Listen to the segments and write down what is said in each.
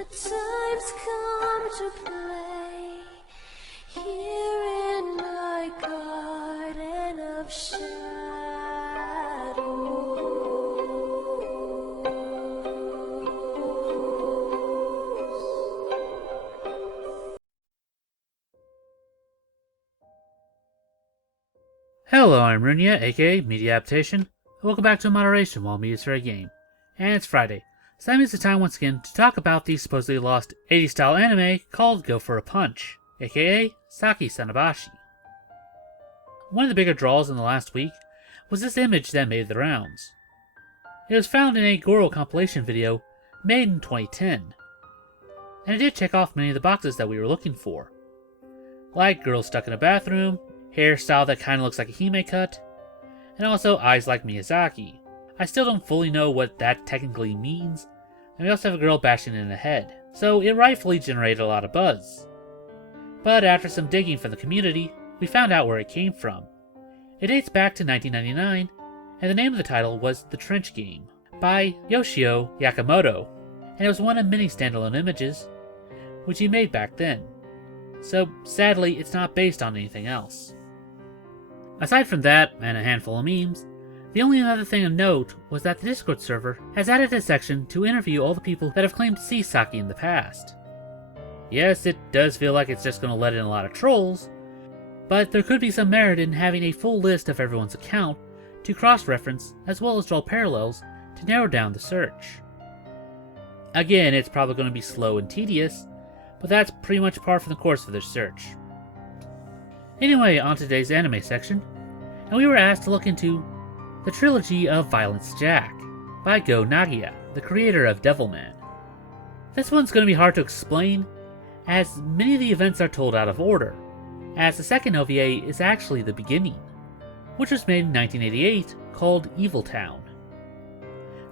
The time's come to play here in my garden of shadows. Hello, I'm Runia, aka Media Adaptation. Welcome back to Moderation while Media's for a game. And it's Friday, so that means it's time once again to talk about the supposedly lost 80s style anime called Go For A Punch, aka Saki Sanobashi. One of the bigger draws in the last week was this image that made the rounds. It was found in a Goro compilation video made in 2010, and it did check off many of the boxes that we were looking for. Like girls stuck in a bathroom, hairstyle that kinda looks like a Hime cut, and also eyes like Miyazaki. I still don't fully know what that technically means, and we also have a girl bashing in the head, so it rightfully generated a lot of buzz. But after some digging from the community, we found out where it came from. It dates back to 1999, and the name of the title was The Trench Game, by Yoshio Yakamoto, and it was one of many standalone images, which he made back then. So sadly, it's not based on anything else. Aside from that, and a handful of memes, the only other thing of note was that the Discord server has added a section to interview all the people that have claimed to see Saki in the past. Yes, it does feel like it's just going to let in a lot of trolls, but there could be some merit in having a full list of everyone's account to cross-reference as well as draw parallels to narrow down the search. Again, it's probably going to be slow and tedious, but that's pretty much par for the course for this search. Anyway, on today's anime section, and we were asked to look into the trilogy of Violence Jack by Go Nagia, the creator of Devilman. This one's going to be hard to explain, as many of the events are told out of order, as the second OVA is actually the beginning, which was made in 1988 called Evil Town.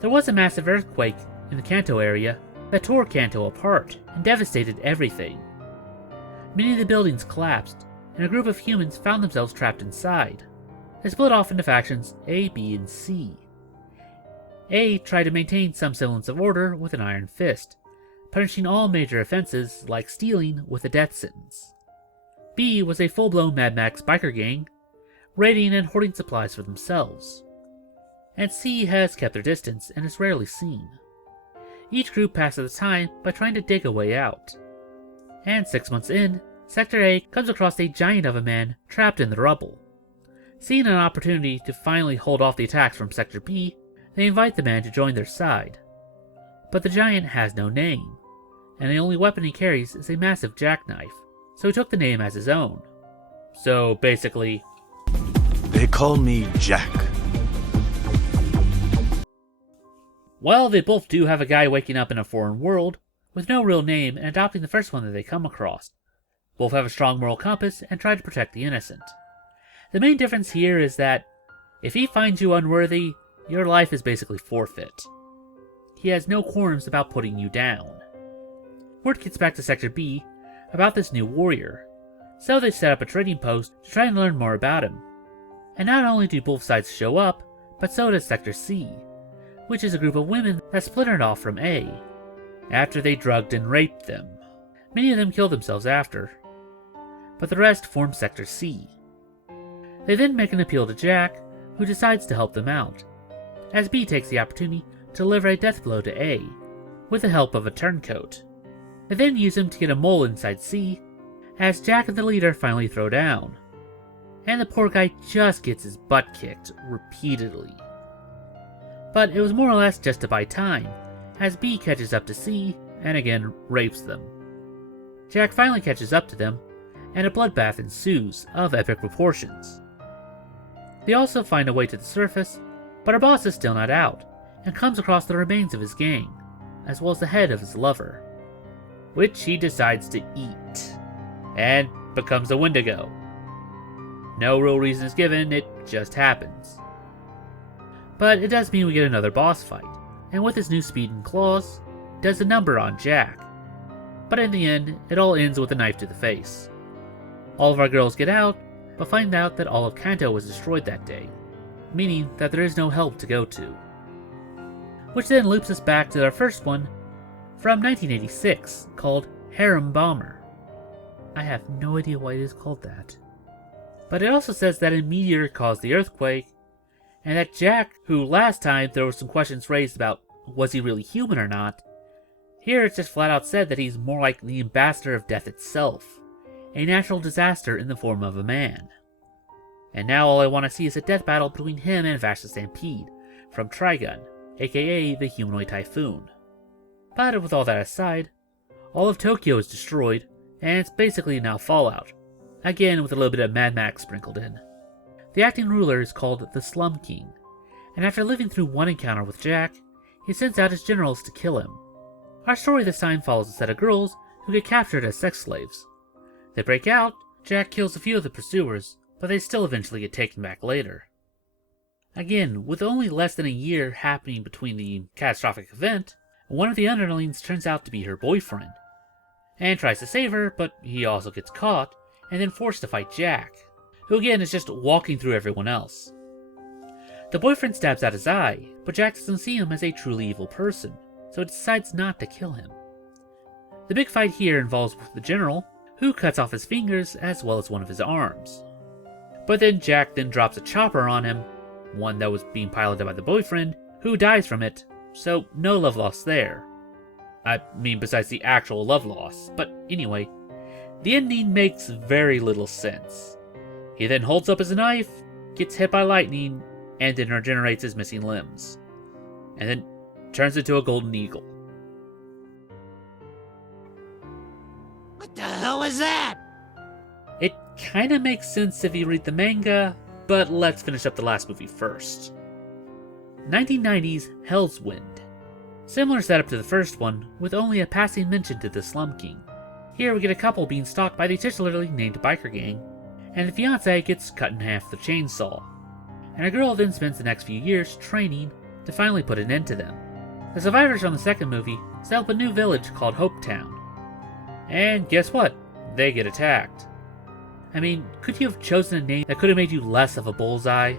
There was a massive earthquake in the Kanto area that tore Kanto apart and devastated everything. Many of the buildings collapsed, and a group of humans found themselves trapped inside. They split off into factions A, B, and C. A tried to maintain some semblance of order with an iron fist, punishing all major offenses like stealing with a death sentence. B was a full-blown Mad Max biker gang, raiding and hoarding supplies for themselves. And C has kept their distance and is rarely seen. Each group passes the time by trying to dig a way out. And 6 months in, Sector A comes across a giant of a man trapped in the rubble. Seeing an opportunity to finally hold off the attacks from Sector B, they invite the man to join their side. But the giant has no name, and the only weapon he carries is a massive jackknife, so he took the name as his own. So basically, they call me Jack. Well, they both do have a guy waking up in a foreign world, with no real name and adopting the first one that they come across. Both have a strong moral compass and try to protect the innocent. The main difference here is that if he finds you unworthy, your life is basically forfeit. He has no qualms about putting you down. Word gets back to Sector B about this new warrior, so they set up a trading post to try and learn more about him. And not only do both sides show up, but so does Sector C, which is a group of women that splintered off from A, after they drugged and raped them. Many of them killed themselves after, but the rest form Sector C. They then make an appeal to Jack, who decides to help them out, as B takes the opportunity to deliver a death blow to A, with the help of a turncoat. They then use him to get a mole inside C, as Jack and the leader finally throw down, and the poor guy just gets his butt kicked repeatedly. But it was more or less just to buy time, as B catches up to C and again rapes them. Jack finally catches up to them, and a bloodbath ensues of epic proportions. They also find a way to the surface, but our boss is still not out, and comes across the remains of his gang, as well as the head of his lover, which he decides to eat, and becomes a Wendigo. No real reason is given, it just happens. But it does mean we get another boss fight, and with his new speed and claws, does a number on Jack. But in the end, it all ends with a knife to the face. All of our girls get out, but find out that all of Kanto was destroyed that day, meaning that there is no help to go to. Which then loops us back to our first one, from 1986 called Harem Bomber. I have no idea why it is called that. But it also says that a meteor caused the earthquake, and that Jack, who last time there were some questions raised about was he really human or not, here it's just flat out said that he's more like the ambassador of death itself, a natural disaster in the form of a man. And now all I want to see is a death battle between him and Vashta Stampede from Trigun, aka the Humanoid Typhoon. But with all that aside, all of Tokyo is destroyed, and it's basically now Fallout, again with a little bit of Mad Max sprinkled in. The acting ruler is called the Slum King, and after living through one encounter with Jack, he sends out his generals to kill him. Our story this time follows a set of girls who get captured as sex slaves. They break out, Jack kills a few of the pursuers, but they still eventually get taken back later. Again, with only less than a year happening between the catastrophic event, one of the underlings turns out to be her boyfriend, and tries to save her, but he also gets caught, and then forced to fight Jack, who again is just walking through everyone else. The boyfriend stabs out his eye, but Jack doesn't see him as a truly evil person, so he decides not to kill him. The big fight here involves the general, who cuts off his fingers as well as one of his arms. But then Jack drops a chopper on him, one that was being piloted by the boyfriend, who dies from it, so no love lost there. I mean, besides the actual love loss, but anyway, the ending makes very little sense. He then holds up his knife, gets hit by lightning, and then regenerates his missing limbs, and then turns into a golden eagle. What the hell is that? It kinda makes sense if you read the manga, but let's finish up the last movie first. 1990's Hell's Wind. Similar setup to the first one, with only a passing mention to the Slum King. Here we get a couple being stalked by the titularly named biker gang, and the fiancé gets cut in half with a chainsaw. And a girl then spends the next few years training to finally put an end to them. The survivors from the second movie set up a new village called Hopetown. And guess what? They get attacked. I mean, could you have chosen a name that could have made you less of a bullseye?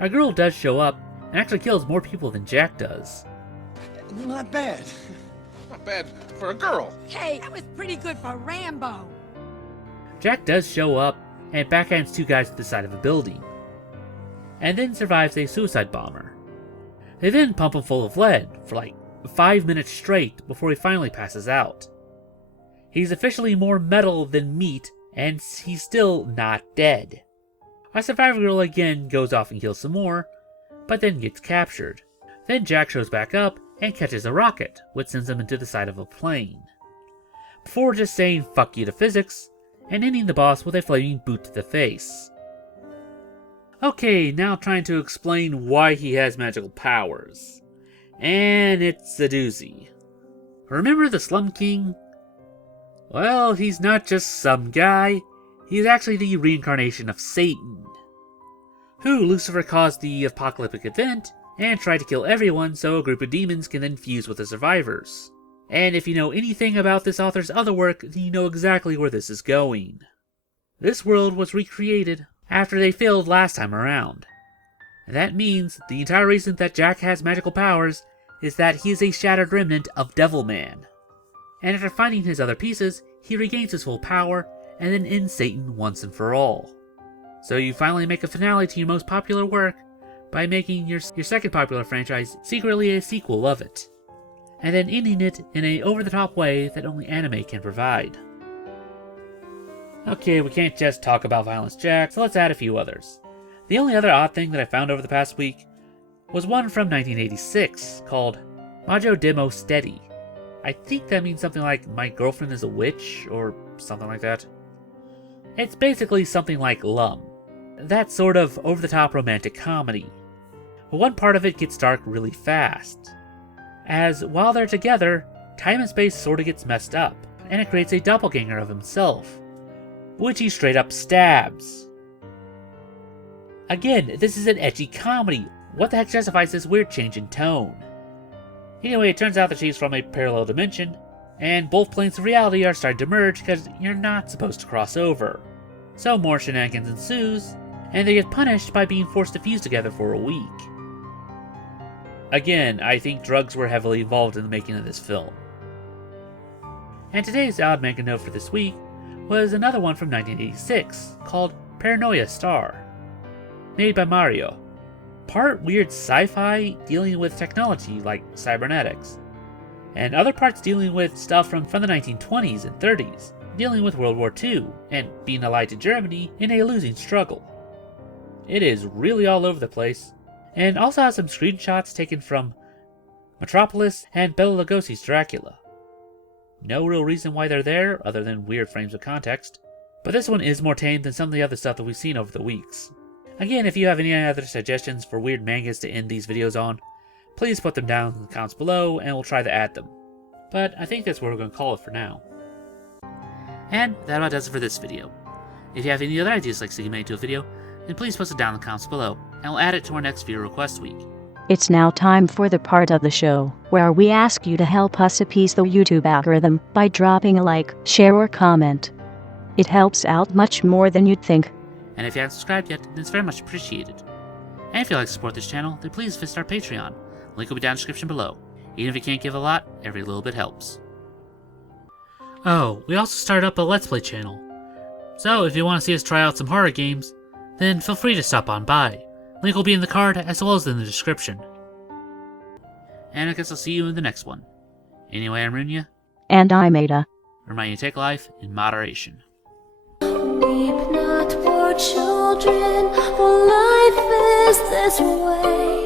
Our girl does show up and actually kills more people than Jack does. Not bad. Not bad for a girl. Hey, that was pretty good for Rambo. Jack does show up and backhands two guys to the side of a building, and then survives a suicide bomber. They then pump him full of lead for like 5 minutes straight before he finally passes out. He's officially more metal than meat, and he's still not dead. Our survivor girl again goes off and kills some more, but then gets captured. Then Jack shows back up and catches a rocket, which sends him into the side of a plane, before just saying fuck you to physics, and ending the boss with a flaming boot to the face. Okay, now trying to explain why he has magical powers. And it's a doozy. Remember the Slum King? Well, he's not just some guy, he's actually the reincarnation of Satan, who Lucifer caused the apocalyptic event and tried to kill everyone so a group of demons can then fuse with the survivors. And if you know anything about this author's other work, then you know exactly where this is going. This world was recreated after they failed last time around. And that means the entire reason that Jack has magical powers is that he is a shattered remnant of Devilman. And after finding his other pieces, he regains his full power and then ends Satan once and for all. So you finally make a finale to your most popular work by making your second popular franchise secretly a sequel of it, and then ending it in a over-the-top way that only anime can provide. Okay, we can't just talk about Violence Jack, so let's add a few others. The only other odd thing that I found over the past week was one from 1986 called Majo Demo Steady. I think that means something like My Girlfriend is a Witch, or something like that. It's basically something like Lum, that sort of over-the-top romantic comedy. But one part of it gets dark really fast, as while they're together, time and space sort of gets messed up, and it creates a doppelganger of himself, which he straight up stabs. Again, this is an edgy comedy. What the heck justifies this weird change in tone? Anyway, it turns out that she's from a parallel dimension, and both planes of reality are starting to merge because you're not supposed to cross over. So more shenanigans ensues, and they get punished by being forced to fuse together for a week. again, I think drugs were heavily involved in the making of this film. And today's odd manga note for this week was another one from 1986, called Paranoia Star, made by Mario. Part weird sci-fi dealing with technology like cybernetics, and other parts dealing with stuff from the 1920s and 30s, dealing with World War II, and being allied to Germany in a losing struggle. It is really all over the place, and also has some screenshots taken from Metropolis and Bela Lugosi's Dracula. No real reason why they're there, other than weird frames of context, but this one is more tame than some of the other stuff that we've seen over the weeks. Again, if you have any other suggestions for weird mangas to end these videos on, please put them down in the comments below and we'll try to add them. But I think that's what we're going to call it for now. And that about does it for this video. If you have any other ideas like seeing made into a video, then please post it down in the comments below, and we'll add it to our next viewer request week. It's now time for the part of the show where we ask you to help us appease the YouTube algorithm by dropping a like, share, or comment. It helps out much more than you'd think. And if you haven't subscribed yet, then it's very much appreciated. And if you'd like to support this channel, then please visit our Patreon. Link will be down in the description below. Even if you can't give a lot, every little bit helps. Oh, we also started up a Let's Play channel. So if you want to see us try out some horror games, then feel free to stop on by. Link will be in the card as well as in the description. And I guess I'll see you in the next one. Anyway, I'm Runya. And I'm Ada. Reminding you to take life in moderation. Weep not, poor children, for life is this way.